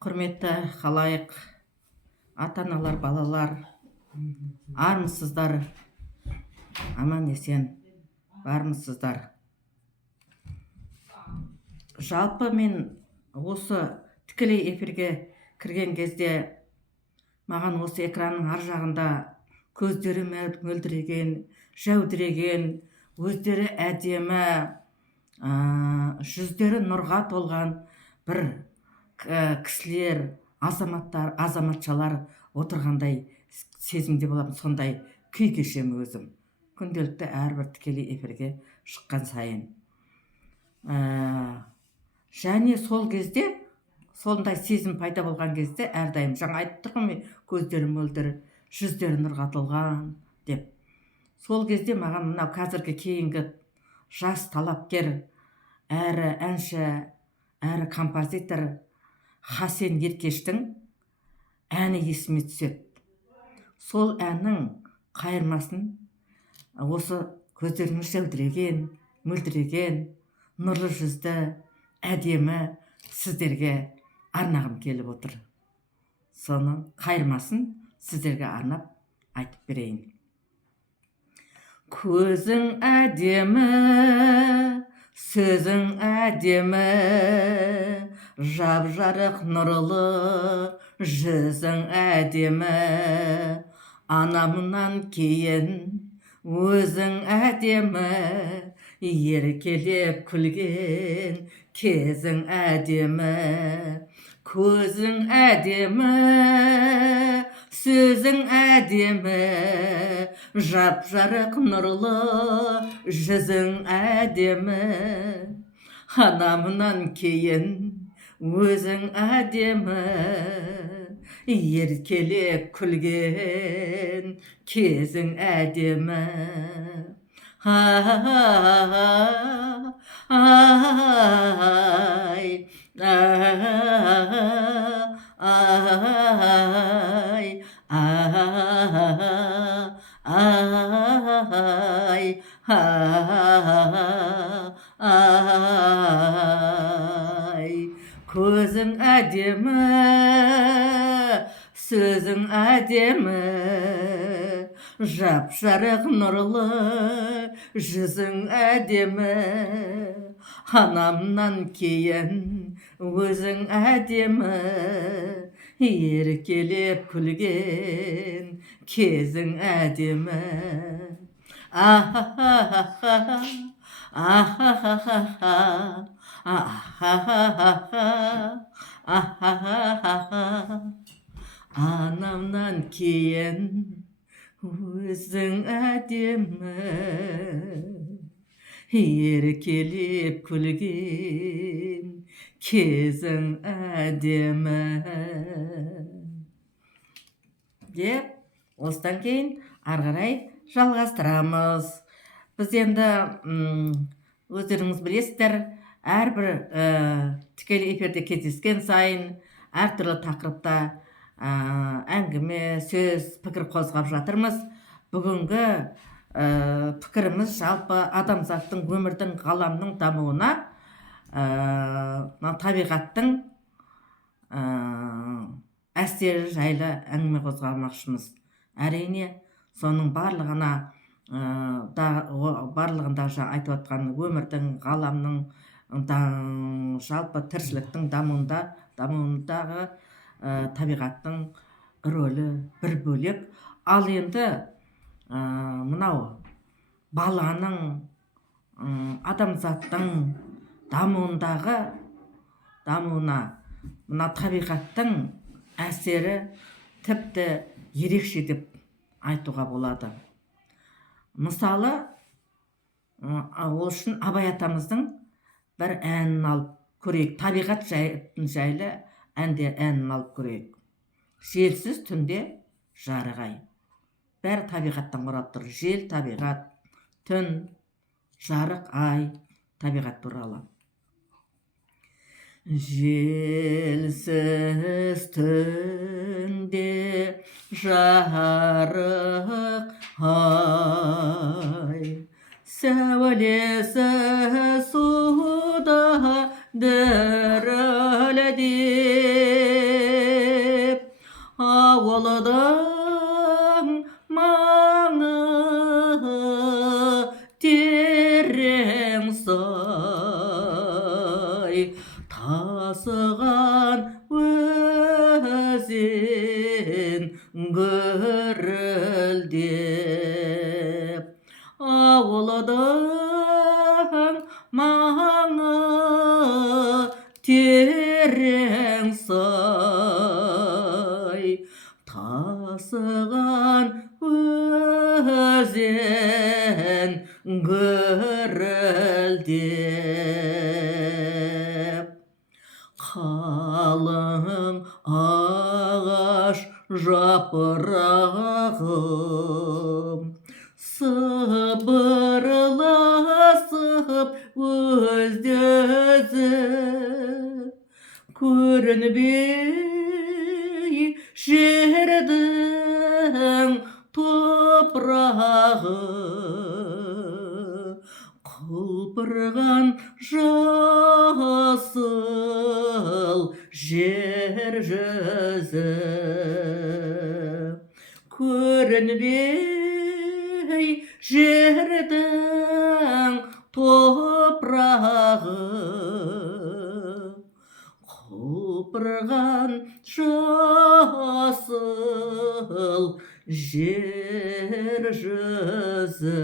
Құрметті халайық, ата-аналар, балалар, армысыздар, аман есен бармысыздар. Жалпы мен осы тікелей эфирге кірген кезде маған осы экранның ар жағында көздері мөлдіреген, жәудіреген, өздері әдемі, жүздері нұрға толған бір кісілер, азаматшалар отырғандай сезімде боламын. Сондай күй кешемін өзім күнделікті әрбір тікелей эфирге шыққан сайын. Және сол кезде, сондай сезім пайда болған кезде әрдайым жаңа айтып тұрмын, көздері мөлдір, жүздері нұрға толған деп. Сол кезде маған мынау қазіргі кейінгі жас талапкер, әрі әнші, әрі композитор Хасен Еркештің әні есіме түседі. Сол әннің қайырмасын осы көздеріңіз жәудіреген, мөлдіреген, нұрлы жүзді, әдемі сіздерге арнағым келіп отыр. Соның қайырмасын сіздерге арнап айтып берейін. Көзің әдемі, сөзің әдемі, жап-жарық нұрлы жүзің әдемі, анамнан кейін өзің әдемі, еркелеп күлген кезің әдемі. Көзің әдемі, сөзің әдемі, жап-жарық нұрлы жүзің әдемі, анамнан кейін өзің әдемі, еркелеп күлген кезің әдемі. Көзің әдемі, сөзің әдемі, жап-жарық нұрлы жүзің әдемі, анамнан кейін өзің әдемі, еркелеп күлген кезің әдемі. Анамнан кейін өзің әдемі, еркелеп күлген кезің әдемі деп, осыдан кейін ары қарай жалғастырамыз. Біз енді өздеріңіз білесіздер, әрбір тікелей эфирде кездескен сайын әртүрлі тақырыпта әңгіме, сөз, пікір қозғап жатырмыз. Бүгінгі пікіріміз жалпы адамзаттың, өмірдің, ғаламның дамуына, табиғаттың әсері жайлы әңгіме қозғамақшымыз. Әрине, соның барлығында айтып отқан өмірдің, ғаламның, жалпы тіршіліктің дамуындағы табиғаттың рөлі бір бөлек. Ал енді мынау баланың, адамзаттың дамуына мына табиғаттың әсері тіпті ерекше деп айтуға болады. Мысалы, ол үшін Абай атамыздың бір әнін алып көрейік. Табиғат жайлы әнін алып көрейік. Желсіз түнде жарық ай. Бәрі табиғаттан құралып тұр. Жел табиғат, түн, жарық ай, табиғат туралы. Желсіз түнде жарық ай, сәулесі суда дірілдеп, ауылдың маңы терең сай, тасыған өзен гүрілдеп, ауылдың маңы терең сай, тасыған өзен гүрілдеп, қалың ағаш жапырағым сыбырласып өзді-өзі көрінбей жердің топырағы, құлпырған жасыл жер жүзі көрінбей жердің топырағы, құлпырған жасыл жер жүзі.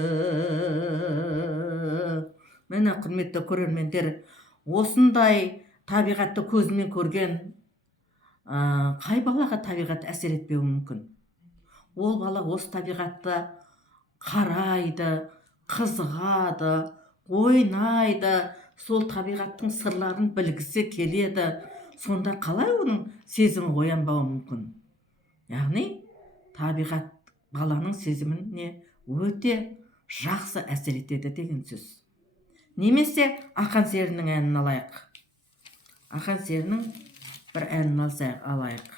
Міне, құрметті көрермендер, осындай табиғатты көзімен көрген қай балаға табиғат әсер етпеуі мүмкін? Ол бала осы табиғатты қарайды, қызығады, ойнайды, сол табиғаттың сырларын білгісі келеді. Сонда қалай оның сезімі оянбауы мүмкін? Яғни табиғат баланың сезіміне өте жақсы әсер етеді деген сөз. Немесе Ақан серінің әнін алайық. Ақан серінің бір әнін алайық.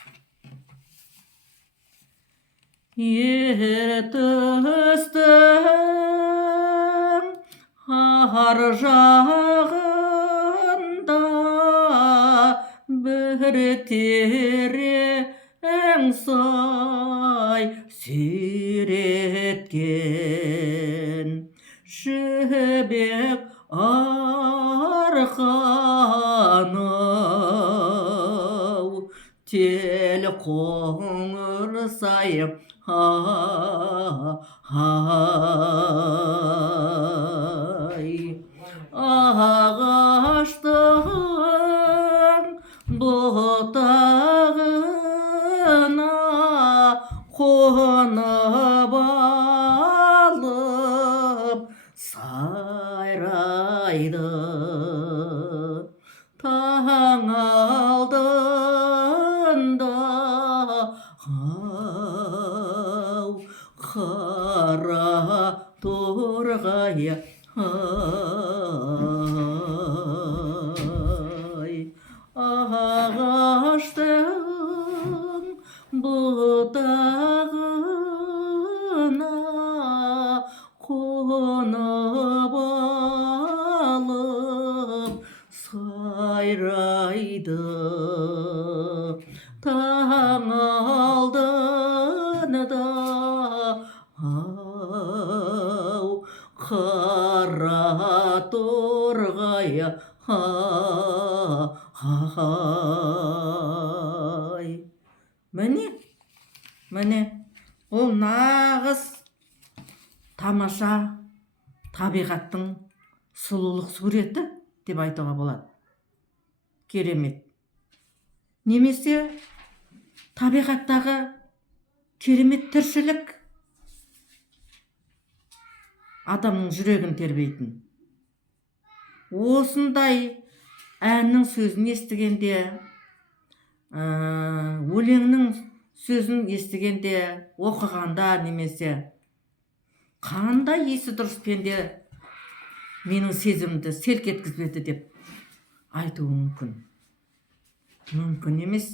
Ертістің ар жағында бір терең сай сүйреткен жібек арқаны тел қоңыр сайып ағаштың бұтағына қонып алып сайрайды, таң алдында қара торғай ағаштың бұтағына қонып алып сайрайды, таң алдында қара торғай міне ол нағыз тамаша табиғаттың сұлулық суреті деп айтуға болады. Керемет. Немесе табиғаттағы керемет тіршілік адамның жүрегін тербейтін. Осындай әннің сөзін естігенде, өлеңнің сөзін естігенде, оқығанда немесе қандай есі дұрыс пенде менің сезімімді селк еткізбеді деп айтуы мүмкін. Мүмкін емес.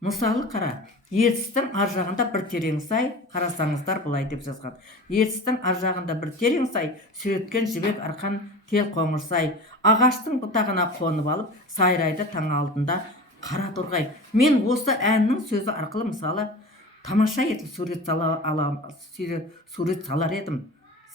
Мысалы қара, ертістің ар жағында бір терең сай, қарасаңыздар былай деп жазған. Ертістің ар жағында бір терең сай, сүйреткен жібек арқан тел қоңыр сай, ағаштың бұтағына қонып алып, сайрайды таң алдында Қара торғай. Мен осы әннің сөзі арқылы мысалы тамаша етіп сурет салар едім,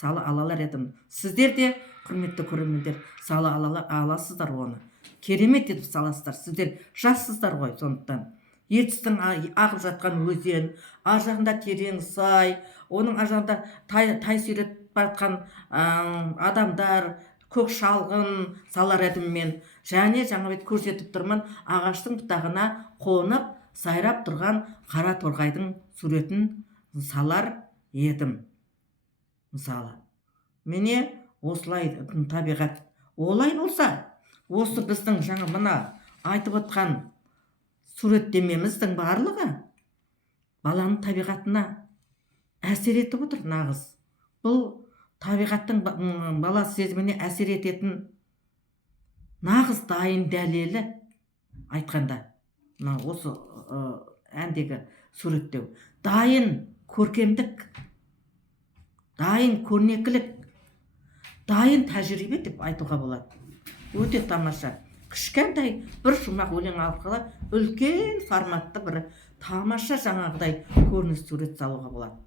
алалар едім. Сіздер де, құрметті көрермендер, аласыздар оны. Керемет етіп саласыздар. Сіздер жассыздар ғой, сондықтан. Ертістің ағып жатқан өзен, ар жағында терең сай, оның ар жағында тай сүйретіп жатқан адамдар, көк шалғын салар едім мен. Және жаңа бет көрсетіп тұрмын, ағаштың бұтағына қонып сайрап тұрған қара торғайдың суретін салар едім. Мысалы, міне осылай табиғат. Олай болса, осы біздің жаңа мына айтып отқан суреттемеміздің барлығы баланың табиғатына әсер етіп отыр нағыз. Бұл табиғаттың бала сезіміне әсер ететін нағыз дайын дәлелі айтқанда. Осы әндегі суреттеу. Дайын көркемдік, дайын көрнекілік, дайын тәжірибе деп айтуға болады. Өте тамаша. Кішкентай бір шумақ өлең арқылы үлкен форматты бір тамаша жаңағыдай көрініс сурет салуға болады.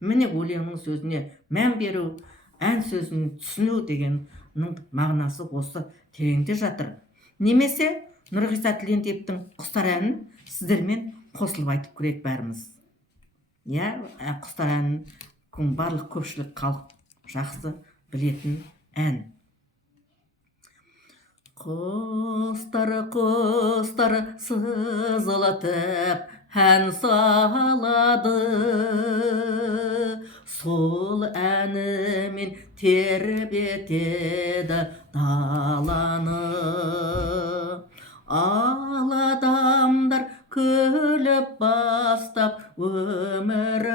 Міне өлеңнің сөзіне мән беру, ән сөзін түсіну дегеннің мағынасы осы тереңде жатыр. Немесе Нұрғиса Тілендиевтің Құстар әнін сіздермен қосылып айтып көрейік бәріміз. Құстар әнін барлық көпшілік халық жақсы білетін ән. Құстар сызылтып ән салады, сол әнімен тербетеді даланы. Ал адамдар күліп бастап өмірін,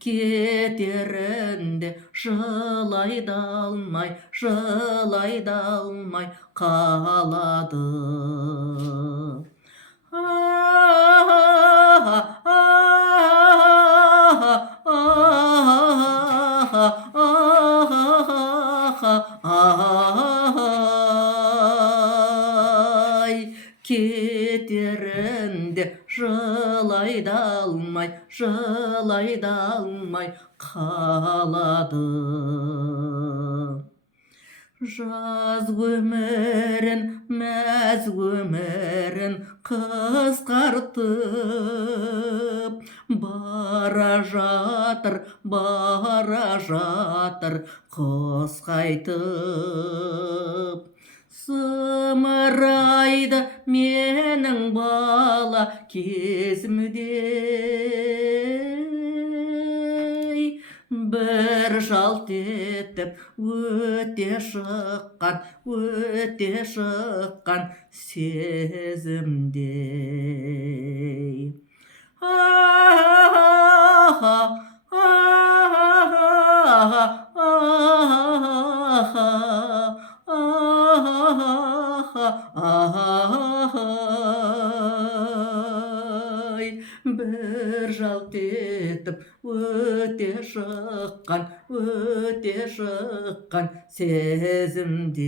кетерінде жылай да алмай қалады. Кетерінде жылай да алмай қалады. Жаз өмірін, мәз өмірін қысқартып, бара жатыр қыс қайтып. Зымырайды менің бала кезімдей, бір жалт етіп өте шыққан сезімдей. Бір жалт етіп өте шыққан сезімдей.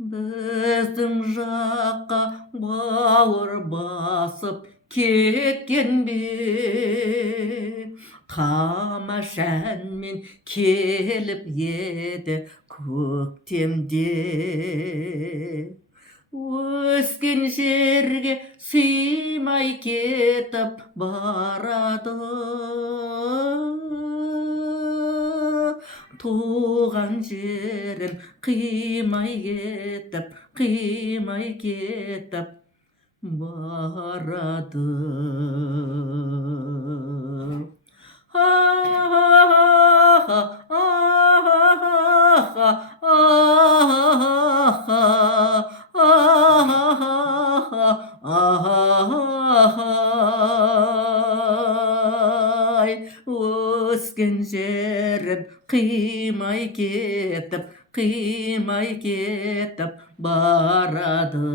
Біздің жаққа бауыр басып кеткен бе, тамаша әнмен келіп еді көктемде. Өскен жерге сыймай кетіп барады, туған жерін қимай кетіп барады. Өскен жерін қимай кетіп барады.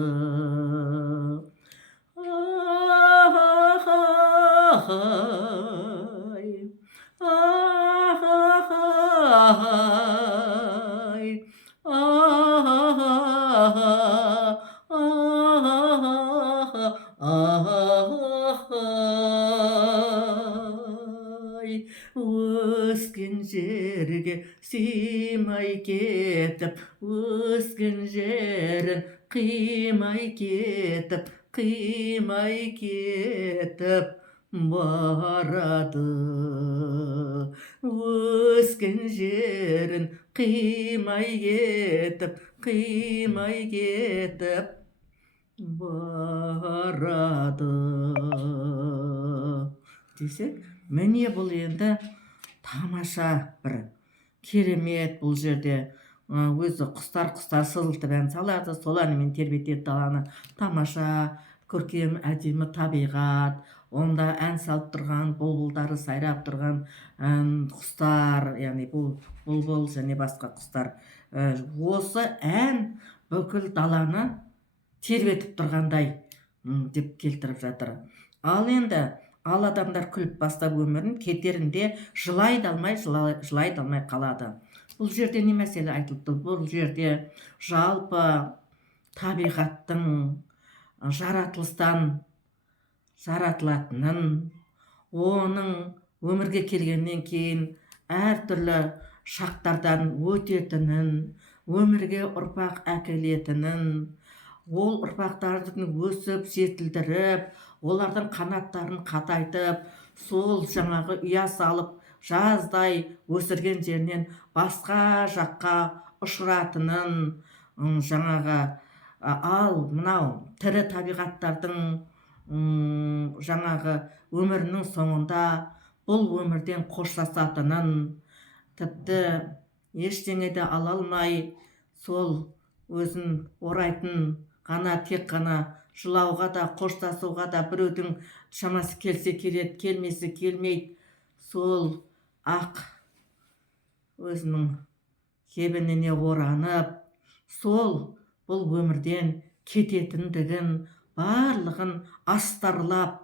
сыймай кетіп, өскен жерін қимай кетіп, қимай кетіп барады. Өскен жерін қимай кетіп, қимай кетіп барады десек, міне бұл енді тамаша бір керемет. бұл жерде өзі құстар сызылтып ән салады, сол әнімен тербетеді даланы. тамаша, көркем, әдемі табиғат, онда ән салып тұрған, бұлбұлдары сайрап тұрған құстар, яғни бұлбұл және басқа құстар. Осы ән бүкіл даланы тербетіп тұрғандай деп келтіріп жатыр. Ал енді адамдар күліп бастап өмірін, кетерінде жылай да алмай қалады. Бұл жерде не мәселе айтылды? Бұл жерде жалпы табиғаттың жаратылыстан жаратылатынын, оның өмірге келгеннен кейін әртүрлі шақтардан өтетінін, өмірге ұрпақ әкелетінін, ол ұрпақтардың өсіп жетілдіріп, олардың қанаттарын қатайтып, сол жаңағы ұя салып жаздай өсірген жерінен басқа жаққа ұшыратынын, жаңағы ал мынау тірі табиғаттардың жаңағы өмірінің соңында бұл өмірден қоштасатынын, тіпті ештеңе де ала алмай, сол өзін орайтын ғана, тек қана жылауға да, қоштасуға да, біреудің шамасы келсе келеді, келмесе келмейді, сол ақ өзінің кебініне оранып, сол бұл өмірден кететіндігін барлығын астарлап,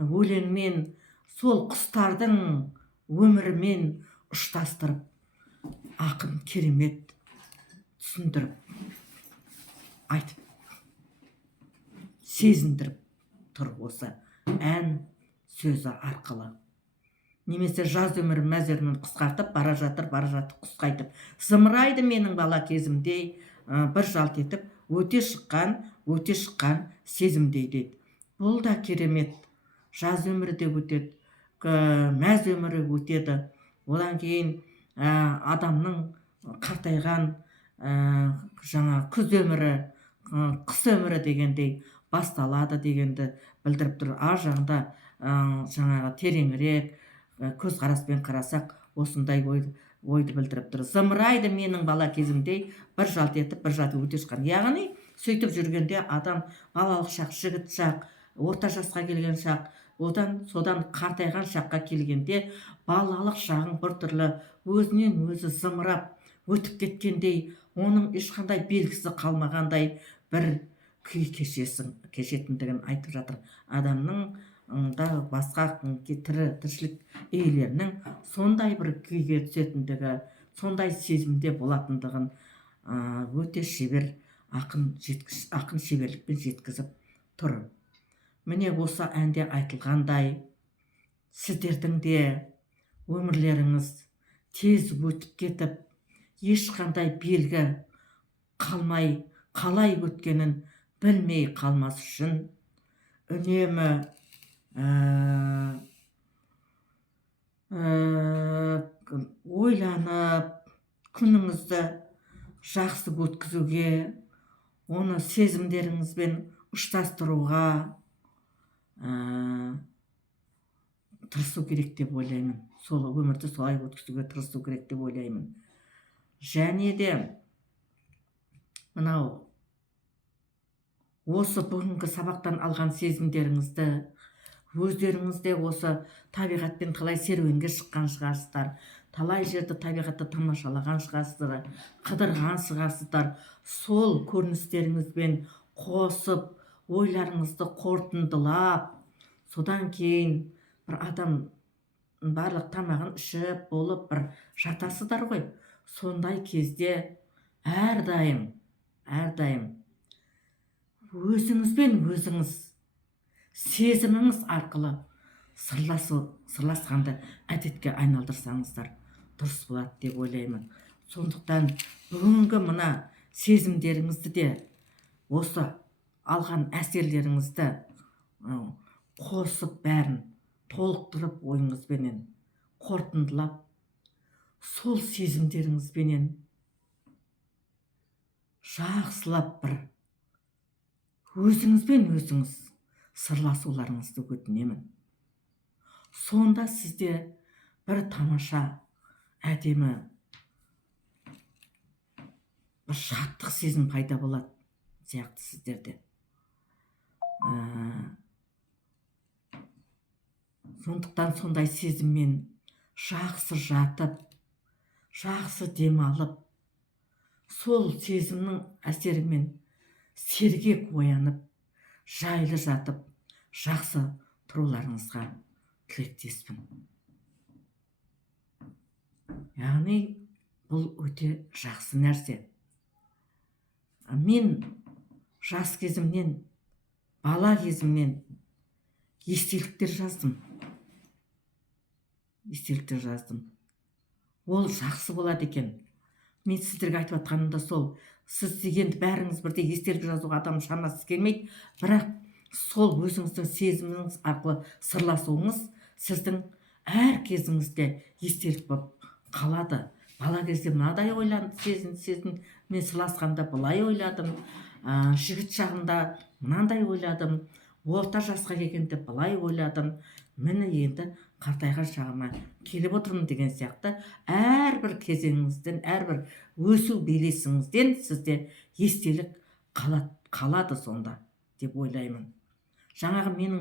өлеңмен сол құстардың өмірімен ұштастырып, ақын керемет түсіндіріп, айтып, сезіндіріп тұр осы ән сөзі арқылы. Немесе жаз өмірі мәз өмірін қысқартып, бара жатыр құс қайтып, зымырайды менің бала кезімдей, бір жалт етіп, өте шыққан сезімдей дейді. Бұл да керемет. Жаз өмірі де өтеді, мәз өмірі өтеді. Одан кейін адамның қартайған жаңа күз өмірі, қыс өмірі дегендей басталады дегенді білдіріп тұр. Ар жағында жаңағы тереңірек көзқараспен қарасақ, осындай ойды білдіріп тұр. Зымырайды менің бала кезімдей, бір жалт етіп, бір жалт өте шыққан. Яғни сөйтіп жүргенде адам балалық шақ, жігіт шақ, орта жасқа келген шақ, содан қартайған шаққа келгенде балалық шағың біртүрлі өзінен өзі зымырап өтіп кеткендей, оның ешқандай белгісі қалмағандай бір күй кешетіндігін айтып жатыр. Адамның да басқа тіршілік иелерінің сондай бір күйге түсетіндігі, сондай сезімде болатындығын өте шебер ақын шеберлікпен жеткізіп тұр. Міне осы әнде айтылғандай, сіздердің де өмірлеріңіз тез өтіп кетіп, ешқандай белгі қалмай, қалай өткенін білмей қалмас үшін үнемі ойланып, күніңізді жақсы өткізуге, оны сезімдеріңізбен ұштастыруға тырысу керек деп ойлаймын. Сол өмірді солай өткізуге тырысу керек деп ойлаймын. Және де мынау осы бүгінгі сабақтан алған сезімдеріңізді өздеріңізде осы табиғатпен талай серуенге шыққан шығарсыздар, талай жерді табиғатты тамашалаған шығарсыздар, қыдырған шығарсыздар. Сол көріністеріңізбен қосып, ойларыңызды қорытындылап, содан кейін бір адам барлық тамағын ішіп болып бір жатасыздар ғой. Сондай кезде әрдайым өзіңізбен өзіңіз сезіміңіз арқылы сырласқанды әдетке айналдырсаңыздар, дұрыс болады деп ойлаймын. Сондықтан бүгінгі мына сезімдеріңізді де осы алған әсерлеріңізді қосып бәрін толықтырып ойыңызбенен қорытындылап сол сезімдеріңізбенен жақсылап бір өзіңізбен өзіңіз сырласуларыңызды өтінемін. Сонда сізде бір тамаша әдемі бір шаттық сезім пайда болады сияқты сіздерде. Сондықтан сондай сезіммен жақсы жатып, жақсы демалып, сол сезімнің әсерімен сергек оянып, жайлы жатып, жақсы тұруларыңызға тілектеспін. Яғни бұл өте жақсы нәрсе. Мен жас кезімнен, бала кезімнен естеліктер жаздым. Ол жақсы болады екен. Мен сіздерге айтып жатқаным да сол. Сіз дегенді бәріңіз бірде естелік жазуға адам шамасы келмейді, бірақ сол өзіңіздің сезіміңіз арқылы сырласуыңыз сіздің әр кезіңізде естелік болып қалады. Бала кезде мынадай ойландым, мен сырласқанда былай ойладым, жігіт шағында мынандай ойладым, орта жасқа келгенде былай ойладым, міне енді қартайған шағыма келіп отырмын деген сияқты әрбір кезеңіңізден, әрбір өсу белесіңізден сізде естелік қалады сонда деп ойлаймын. Жаңағы менің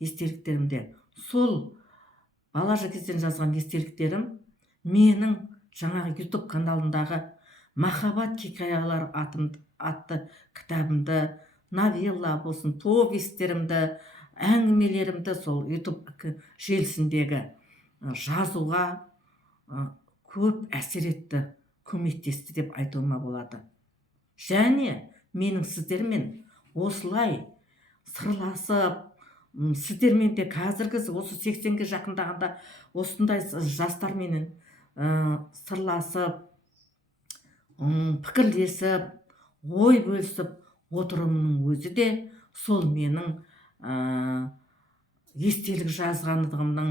естеліктерімде сол бала кезден жазған естеліктерім менің жаңағы YouTube каналындағы махаббат хикаялары атты кітабымды, новелла болсын, повестерімді, әңгімелерімді сол YouTube желісіндегі жазуға көп әсер етті, көмектесті деп айтуыма болады. Және менің сіздермен осылай сырласып, сіздермен де қазіргі осы 80-ге жақындағанда осындай жастарменен сырласып, пікірлесіп, ой бөлісіп отыруымның өзі де сол менің естелік жазғандығымның,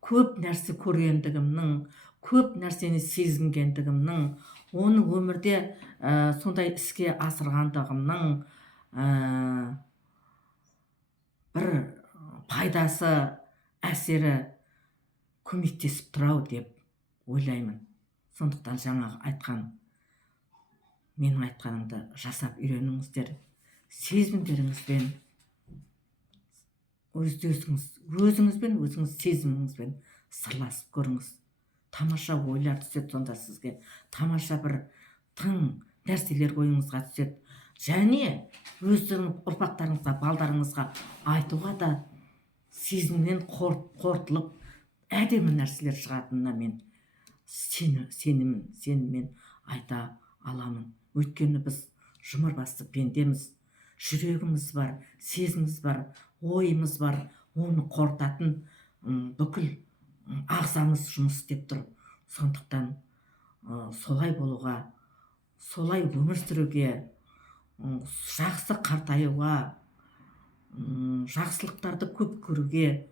көп нәрсе көргендігімнің, көп нәрсені сезінгендігімнің, оны өмірде сондай іске асырғандығымның бір пайдасы, әсері көмектесіп тұрау деп ойлаймын. Сондықтан жаңағы менің айтқанымды жасап үйреніңіздер. Сезімдеріңізбен, өзіңізбен сезіміңізбен сырласып көріңіз. Тамаша ойлар түседі сонда сізге. Тамаша бір тың нәрселер ойыңызға түседі. Және өздеріңіз ұрпақтарыңызға, балдарыңызға айтуға да сезімнен қорытылып әдемі нәрселер шығатынына мен сеніммен айта аламын. Өйткені біз жұмырбасты пендеміз, жүрегіміз бар, сезіміміз бар, ойымыз бар, оны қорытатын бүкіл ағзамыз жұмыс істеп тұр. Сондықтан солай болуға, солай өмір сүруге, жақсы қартаюға, жақсылықтарды көп көруге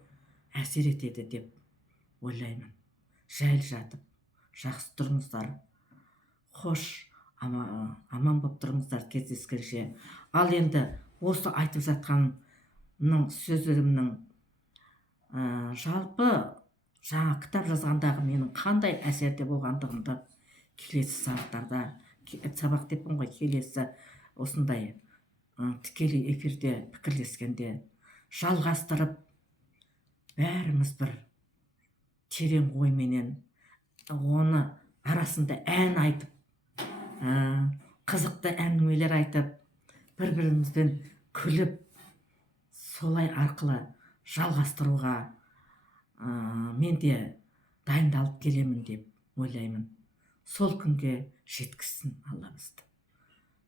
әсер етеді деп ойлаймын. Жайлы жатып, жақсы тұрыңыздар. Хош, аман болып тұрыңыздар кездескенше. Ал енді осы айтып жатқанның сөзімнің жалпы жаңа кітап жазғандағы менің қандай әсерде болғандығымды келесі сабақ деппін ғой, келесі осындай тікелей эфирде пікірлескенде жалғастырып, бәріміз бір терең ойменен оны арасында ән айтып, қызықты әңгімелер айтып, бір-бірімізбен күліп, солай арқылы жалғастыруға мен де дайындалып келемін деп ойлаймын. Сол күнге жеткізсін Алла бізді.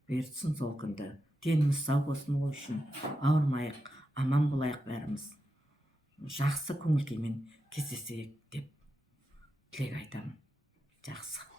Бұйыртсын сол күнді. Деніміз сау болсын, ол үшін ауырмайық, аман болайық бәріміз. Жақсы көңіл күймен кездесейік деп тілек айтамын. Жақсы.